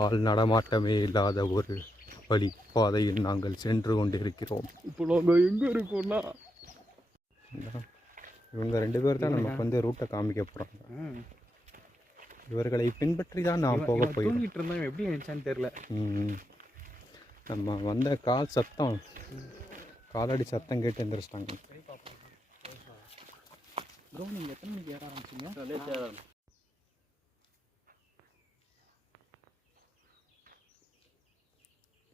ஆள் நடமாட்டமே இல்லாத ஒரு வழி பாதையில் நாங்கள் சென்று கொண்டிருக்கிறோம். இப்போ நாங்கள் எங்கே இருக்கோம்னா இவங்க 2 பேர் தான் நமக்கு வந்து ரூட்டை காமிக்க போகிறாங்க. இவர்களை பின்பற்றி தான் நான் போக போயிட்டு இருந்தோம். எப்படி நினச்சான்னு தெரில. நம்ம வந்த கால் சத்தம், காலடி சத்தம் கேட்டு எந்திரிச்சிட்டாங்க. நீங்கள் எத்தனை மணிக்கு ஏற ஆரம்பிச்சிங்க?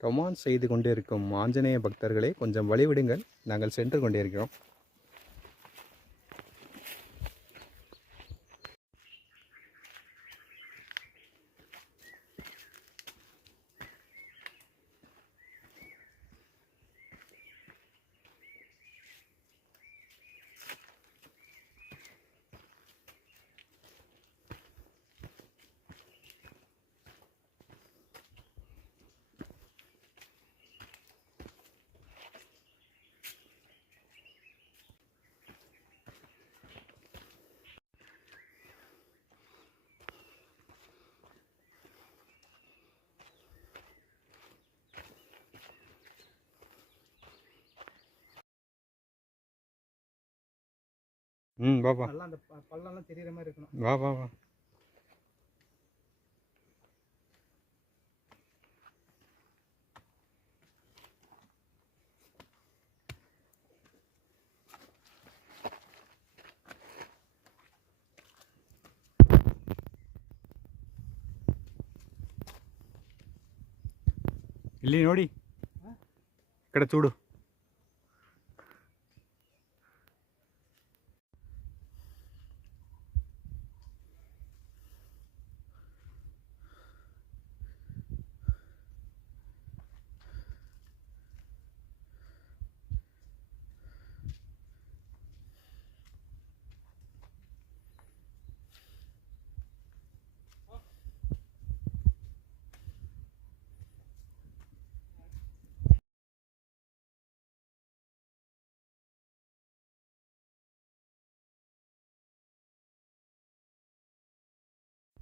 ரொமான்ஸ் செய்து கொண்டிருக்கும் ஆஞ்சநேய பக்தர்களே கொஞ்சம் வழிவிடுங்கள், நாங்கள் சென்று கொண்டிருக்கிறோம். வா வா. நல்லா அந்த பள்ளம்லாம் தெரியுற மாதிரி இருக்கணும். வா வா வா. ಇಲ್ಲಿ ನೋಡಿ ఇక్కడ చూడు.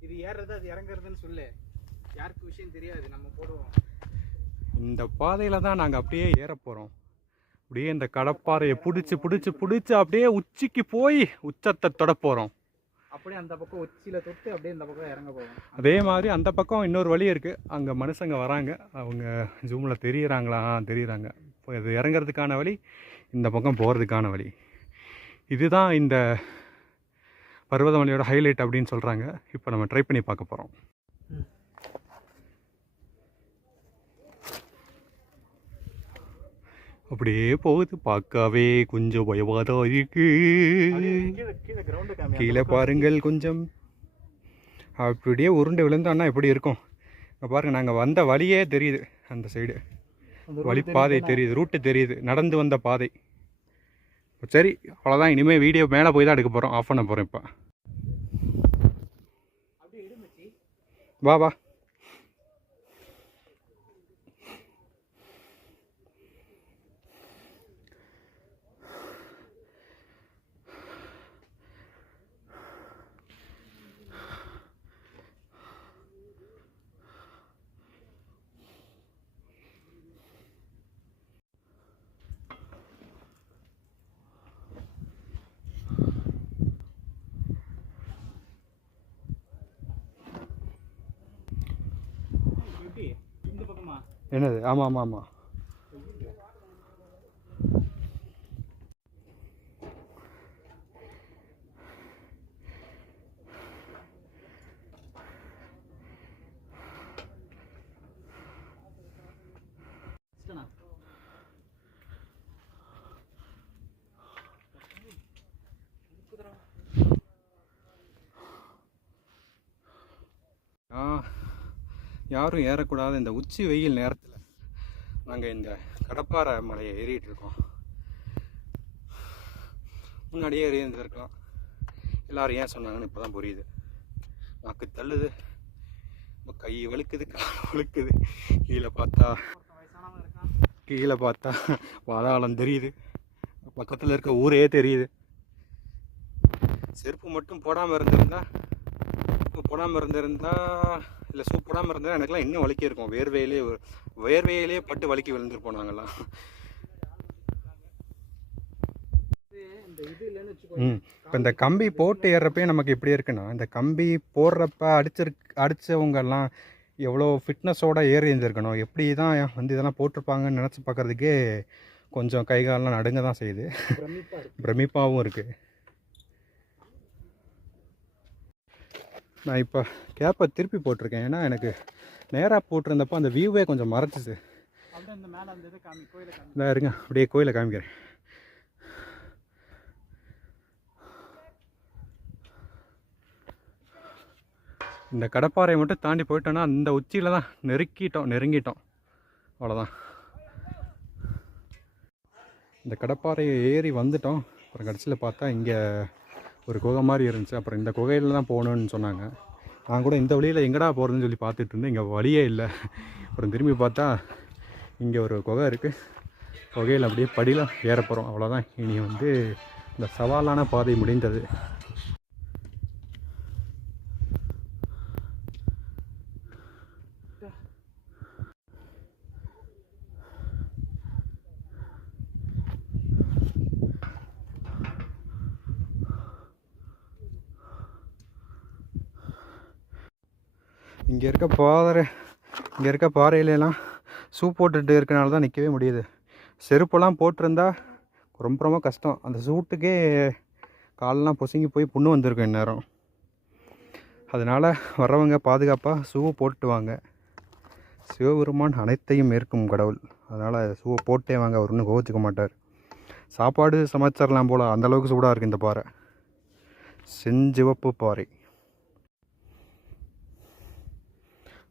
இது ஏறுறது அது இறங்குறதுன்னு சொல்லு, யாருக்கு விஷயம் தெரியாது, நம்ம போடுவோம். இந்த பாதையில் தான் நாங்கள் அப்படியே ஏற போகிறோம். அப்படியே இந்த கடப்பாறையை பிடிச்சி அப்படியே உச்சிக்கு போய் உச்சத்தை தொட போகிறோம். அப்படியே அந்த பக்கம் உச்சியில் தொட்டு அப்படியே இந்த பக்கம் இறங்க போவோம். அதே மாதிரி அந்த பக்கம் இன்னொரு வழி இருக்குது, அங்கே மனுஷங்க வராங்க, அவங்க ஜூமில் தெரியுறாங்களா? தெரியுறாங்க. இப்போ இது இறங்குறதுக்கான வழி, இந்த பக்கம் போகிறதுக்கான வழி. இதுதான் இந்த பர்வதமலையோட ஹைலைட் அப்படின்னு சொல்கிறாங்க. இப்போ நம்ம ட்ரை பண்ணி பார்க்க போகிறோம். அப்படியே போகுது, பார்க்கவே கொஞ்சம் பயமாக தான் இருக்கு. கீழே பாருங்கள், கொஞ்சம் அப்படியே உருண்டை விழுந்தோன்னா எப்படி இருக்கும் பாருங்கள். நாங்கள் வந்த வழியே தெரியுது, அந்த சைடு வழி பாதை தெரியுது, ரூட்டு தெரியுது, நடந்து வந்த பாதை. சரி, அவ்வளோதான். இனிமேல் வீடியோ மேலே போய் தான் எடுக்க போகிறோம், ஆஃப் பண்ண போகிறோம். இப்போ வா வா. என்னது? ஆமாம் ஆமாம் ஆமாம். யாரும் ஏறக்கூடாது இந்த உச்சி வெயில் நேரத்தில் நாங்கள் இந்த கடப்பாறை மலையை ஏறிட்டு இருக்கோம். முன்னாடியே ஏறி இருந்திருக்கலாம். எல்லோரும் ஏன் சொன்னாங்கன்னு இப்போ தான் புரியுது. நாக்கு தள்ளுது, கை வழுக்குது, கால் வழுக்குது. கீழே பார்த்தா பாதாளம் தெரியுது, பக்கத்தில் இருக்க ஊரே தெரியுது. செருப்பு மட்டும் போடாமல் இருந்திருந்தா போடாமல் இருந்திருந்தா இல்லை ஷூ போடாமல் இருந்தால் எனக்குலாம் இன்னும் வலிக்கி இருக்கும். வேர்வையிலே பட்டு வலிக்கி விழுந்துருப்போம் நாங்கள்லாம். இப்போ இந்த கம்பி போட்டு ஏறுறப்பே நமக்கு எப்படி இருக்குன்னா, இந்த கம்பி போடுறப்ப அடித்தவங்கெல்லாம் எவ்வளோ ஃபிட்னஸோடு ஏறி இருந்திருக்கணும், எப்படி தான் வந்து இதெல்லாம் போட்டிருப்பாங்கன்னு நினச்சி பார்க்குறதுக்கே கொஞ்சம் கை காலெலாம் நடுங்க தான் செய்யுது. பிரமிப்பாகவும் இருக்குது. நான் இப்போ கேப்பை திருப்பி போட்டிருக்கேன். ஏன்னா எனக்கு நேராக போட்டிருந்தப்போ அந்த வியூவே கொஞ்சம் மறைச்சிச்சு. இதாக இருங்க, அப்படியே கோயிலை காமிக்கிறேன். இந்த கடப்பாறையை மட்டும் தாண்டி போயிட்டோன்னா அந்த உச்சியில் தான் நெருங்கிட்டோம் அவ்வளோதான். இந்த கடப்பாறையை ஏறி வந்துட்டோம். அப்புறம் கடைசியில் பார்த்தா இங்கே ஒரு குகை மாதிரி இருந்துச்சு. அப்புறம் இந்த குகையில் தான் போகணுன்னு சொன்னாங்க. நான் கூட இந்த வழியில் எங்கடா போகிறதுன்னு சொல்லி பார்த்துட்டு இருந்தேன். இங்கே வழியே இல்லை. அப்புறம் திரும்பி பார்த்தா இங்கே ஒரு குகை இருக்குது. குகையில் அப்படியே படியில் ஏற போகிறோம். அவ்வளோதான். இனி வந்து இந்த சவாலான பாதை முடிந்தது. இங்கே இருக்க பாறையிலலாம் ஷூ போட்டுட்டு இருக்கனால தான் நிற்கவே முடியுது. செருப்பெல்லாம் போட்டிருந்தா ரொம்ப கஷ்டம். அந்த சூட்டுக்கே காலெலாம் பொசுங்கி போய் புண்ணு வந்திருக்கும் இந்நேரம். அதனால் வர்றவங்க பாதுகாப்பாக ஷூவை போட்டு வாங்க. சிவபெருமான் அனைத்தையும் ஏற்கும் கடவுள். அதனால் ஷூவை போட்டே வாங்க. அவர் ஒன்றும் கோவிச்சிக்க மாட்டார். சாப்பாடு சமைச்சிடலாம் போல், அந்தளவுக்கு சூடாக இருக்குது இந்த பாறை. செஞ்சிவப்பு பாறை.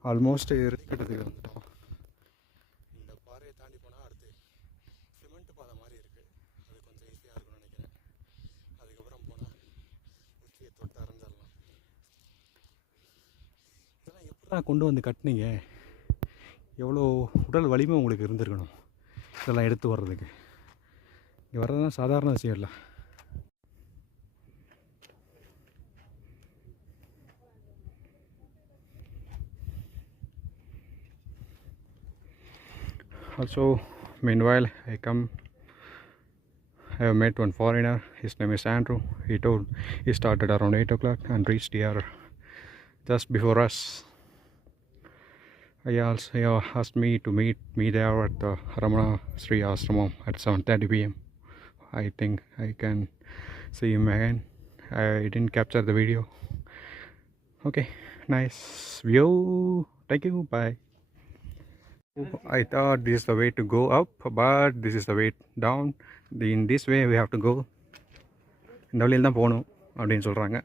ஆல்மோஸ்ட் இறுதிக்கட்டத்துக்கு வந்துட்டோம். இந்த பாறையை தாண்டி போனால் அடுத்து சிமெண்ட் பாதை மாதிரி இருக்குது. அது கொஞ்சம் ஈஸியாக இருக்கும்னு நினைக்கிறேன். அதுக்கப்புறம் போனால் உச்சியை தொட்டு அரைஞ்சிடலாம். இதெல்லாம் எப்படி கொண்டு வந்து கட்டினீங்க? எவ்வளோ உடல் வலிமை உங்களுக்கு இருந்திருக்கணும் இதெல்லாம் எடுத்து வர்றதுக்கு. இங்கே வர்றதுலாம் சாதாரண விஷயம் இல்லை. Also, meanwhile, I have met one foreigner. His name is Andrew. He started around 8 o'clock and reached here just before us. He asked me to meet me there at the Ramana Sri Ashramam at 7:30 p.m. I think I can see him again. I didn't capture the video. Okay, nice view. Thank you. Bye. I thought this is the way to go up, but this is the way down. In this way we have to go. இந்த வழியில் தான் போகணும் அப்படின்னு சொல்கிறாங்க.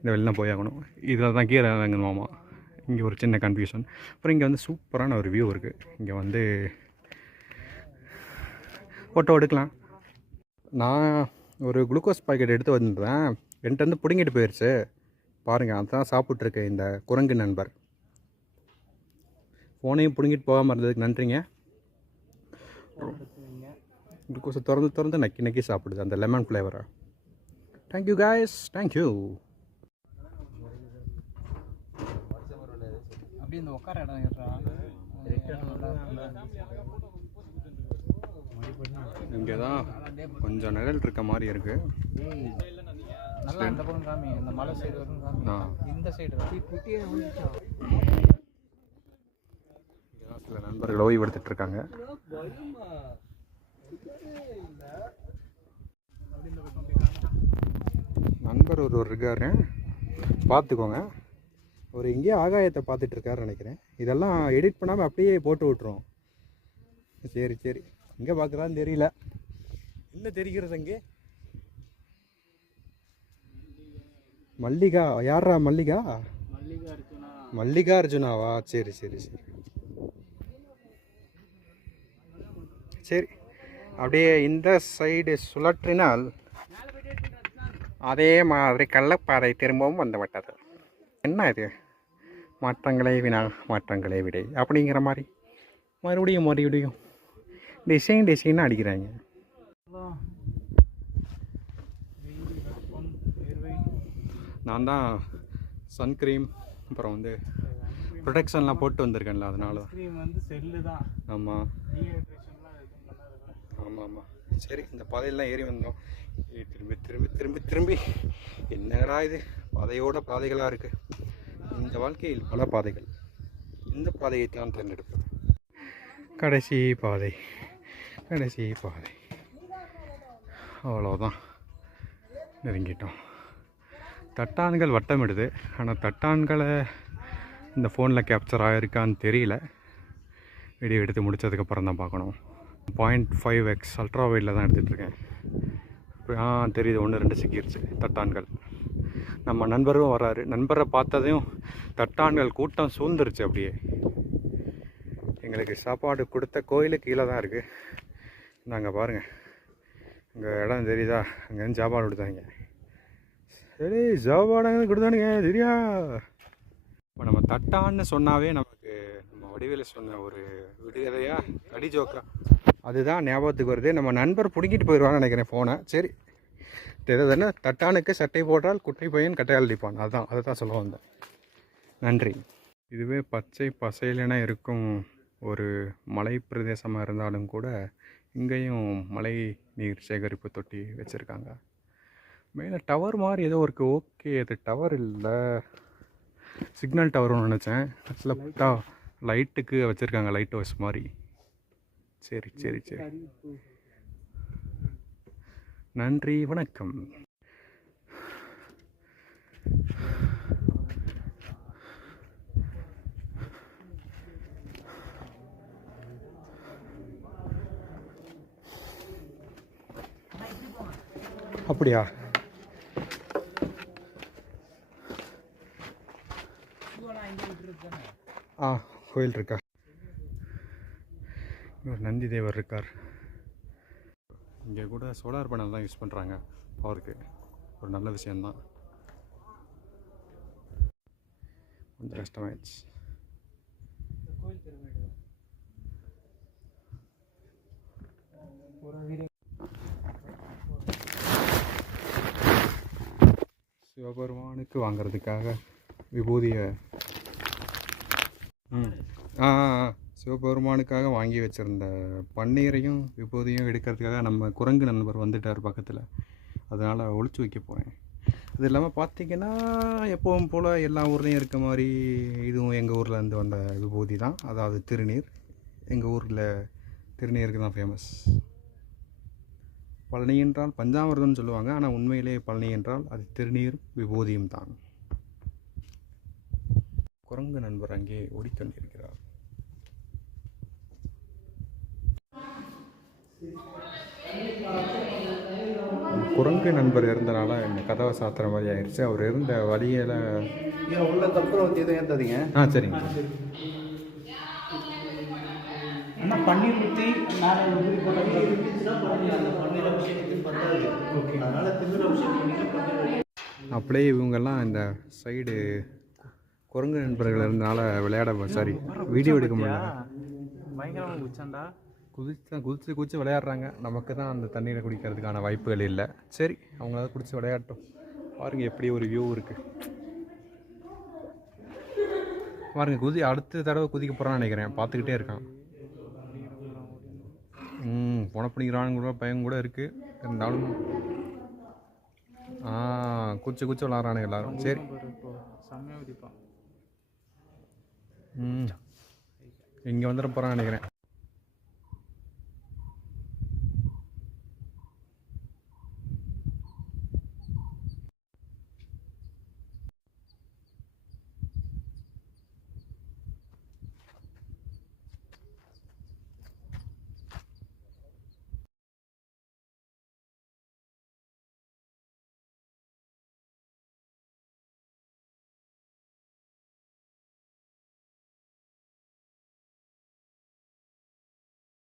இந்த வழியில் தான் போயாகணும். இதில் தான் கீரை இறங்கணுமாமா. இங்கே ஒரு சின்ன கன்ஃபியூஷன். அப்புறம் இங்கே வந்து சூப்பரான ஒரு வியூ இருக்குது. இங்கே வந்து ஃபோட்டோ எடுக்கலாம். நான் ஒரு குளுக்கோஸ் பாக்கெட் எடுத்து வந்துடுறேன். என்கிட்ட வந்து பிடுங்கிட்டு போயிடுச்சு. பாருங்கள், அதுதான் சாப்பிட்ருக்கு இந்த குரங்கு நண்பர். ஃபோனையும் பிடுங்கிட்டு போகாமல் இருந்ததுக்கு நன்றிங்க. குளுக்கோஸை திறந்து நக்கி சாப்பிடுது அந்த லெமன் ஃப்ளேவரை. Thank you guys, thank you. அப்படியே இந்த உட்கார இடம் இங்கே தான் கொஞ்சம் நிழல் இருக்க மாதிரி இருக்கு. நல்லா அந்த பக்கம் காமி, அந்த மலை சைடு வரும் காமி. இந்த சைடு சில நண்பர்கள் ஓய்வு எடுத்துட்டு இருக்காங்க. நண்பர் ஒரு இருக்காரு, பார்த்துக்கோங்க. ஒரு எங்கேயோ ஆகாயத்தை பார்த்துட்டு இருக்காருன்னு நினைக்கிறேன். இதெல்லாம் எடிட் பண்ணாமல் அப்படியே போட்டு விட்டுருவோம். சரி எங்கே பார்க்குறான்னு தெரியல. என்ன தெரிகிறது அங்கே? மல்லிகா. யாரா மல்லிகா? மல்லிகார்ஜுனாவா? சரி அப்படியே இந்த சைடு சுழற்றினால் அதே மாதிரி கள்ளப்பாறை திரும்பவும் வந்து விட்டது. என்ன இது? மாற்றங்களை வினால் மாற்றங்களை விடை அப்படிங்கிற மாதிரி மறுபடியும் டிசைன் அடிக்கிறாங்க. நான் தான் சன்க்ரீம், அப்புறம் வந்து ப்ரொடெக்ஷன்லாம் போட்டு வந்திருக்கேன்ல, அதனால தான். ஸ்க்ரீன் வந்து செல்லு தான். ஆமாம் டீஹைட்ரேஷன்லாம் எதுவும் பண்ணாதுல்ல. ஆமாம் ஆமாம். சரி, இந்த பாதையெல்லாம் ஏறி வந்தோம். திரும்பி திரும்பி திரும்பி திரும்பி என்னடா இது, பாதையோட பாதைகளாக இருக்குது. இந்த வாழ்க்கையில் பல பாதைகள், இந்த பாதையை தான் தேர்ந்தெடுப்பது. கடைசி பாதை, கடைசி பாதை. அவ்வளோதான், நெருங்கிட்டோம். தட்டான்கள் வட்டமிடுது, ஆனால் தட்டான்களை இந்த ஃபோனில் கேப்சர் ஆகிருக்கான்னு தெரியல. வீடியோ எடுத்து முடித்ததுக்கப்புறம் தான் பார்க்கணும். 0.5x அல்ட்ரா வைடில் தான் எடுத்துகிட்ருக்கேன். தெரியுது, 1-2 சிக்கிருச்சு தட்டான்கள். நம்ம நண்பரும் வராரு. நண்பரை பார்த்ததையும் தட்டான்கள் கூட்டம் சூழ்ந்துருச்சு. அப்படியே எங்களுக்கு சாப்பாடு கொடுத்த கோயிலுக்கு கீழே தான் இருக்குது. நாங்கள் பாருங்கள், இங்கே இடம் தெரியுதா, அங்கேருந்து சாப்பாடு கொடுத்தாங்க. சரி, சாப்பாடு கொடுத்தானுங்க சரியா. இப்போ நம்ம தட்டான்னு சொன்னாவே நமக்கு நம்ம வடிவேலு சொன்ன ஒரு விடுகதையா கடி ஜோக்கா அதுதான் ஞாபகத்துக்கு வருது. நம்ம நண்பர் பிடிக்கிட்டு போயிடுவான்னு நினைக்கிறேன் ஃபோனை. சரி, தெரியுதுன்னா, தட்டானுக்கு சட்டை போட்டால் குட்டை பையன் கட்டையால் அடிப்பான். அதுதான், அதை தான் சொல்ல வந்தேன். நன்றி. இதுவே பச்சை பசையிலென இருக்கும் ஒரு மலை பிரதேசமாக இருந்தாலும் கூட இங்கேயும் மழை நீர் சேகரிப்பு தொட்டி வச்சுருக்காங்க. மேலே டவர் மாதிரி ஏதோ இருக்குது. ஓகே, அது டவர் இல்லை, சிக்னல் டவர்னு நினச்சேன். அதில் பார்த்தா லைட்டுக்கு வச்சுருக்காங்க, லைட் ஹவுஸ் மாதிரி. சரி சரி சரி, நன்றி, வணக்கம். அப்படியா? கோயில் இருக்கா? ஒரு நந்தி தேவர் இருக்கார். இங்கே கூட சோலார் பேனல் தான் யூஸ் பண்ணுறாங்க பவருக்கு. ஒரு நல்ல விஷயந்தான். கொஞ்சம் கஷ்டமாயிடுச்சு. சிவபெருமானுக்கு வாங்கிறதுக்காக விபூதியை சிவபெருமானுக்காக வாங்கி வச்சுருந்த பன்னீரையும் விபூதியும் எடுக்கிறதுக்காக நம்ம குரங்கு நண்பர் வந்துட்டார் பக்கத்தில். அதனால் ஒளிச்சு வைக்க போகிறேன். அது இல்லாமல் பார்த்திங்கன்னா, எப்பவும் போல் எல்லா ஊர்லேயும் இருக்க மாதிரி இதுவும் எங்கள் ஊரில் இருந்து வந்த விபூதி தான். அதாவது திருநீர். எங்கள் ஊரில் திருநீருக்கு தான் ஃபேமஸ். பழனி என்றால் பஞ்சாமிர்தம்னு சொல்லுவாங்க, ஆனால் உண்மையிலே பழனி என்றால் அது திருநீர் விபூதியும் தான். குரங்கு நண்பர் அங்கே ஓடிக்கொண்டிருக்கிறார். குரங்கு நண்பர் இருந்தனால இந்த கதவை சாத்துற மாதிரி ஆயிடுச்சு. அவர் இருந்த வழியில் உள்ள தப்புறம் எதுவும் ஏற்றாதீங்க. சரிங்க. ஆனால் பன்னீர் ஊற்றி மேலே இருந்துச்சுன்னா அந்த பன்னீர் அபிஷேகத்துக்கு பத்தாது. ஓகே, அதனால் திமிர அபிஷேகம் அப்படியே இவங்கெல்லாம் இந்த சைடு குரங்கு நண்பர்கள் இருந்தனால விளையாட வீடியோ எடுக்க முடியல. பயங்கரமாக குச்சாண்டா. குதிச்சு குதிச்சு விளையாடுறாங்க. நமக்கு தான் அந்த தண்ணீரை குடிக்கிறதுக்கான வாய்ப்புகள் இல்லை. சரி, அவங்களாவது குடிச்சு விளையாட்டும். பாருங்கள் எப்படி ஒரு வியூ இருக்குது பாருங்கள். அடுத்த தடவை குதிக்க போகிறான்னு நினைக்கிறேன். பார்த்துக்கிட்டே இருக்கான். புனப்பணிக்கிறான்னு கூட பயம் கூட இருக்குது. இருந்தாலும் குச்சி குச்சி விளாட்றானு எல்லாரும். சரி, இங்கே வந்துட போகிறான்னு நினைக்கிறேன்.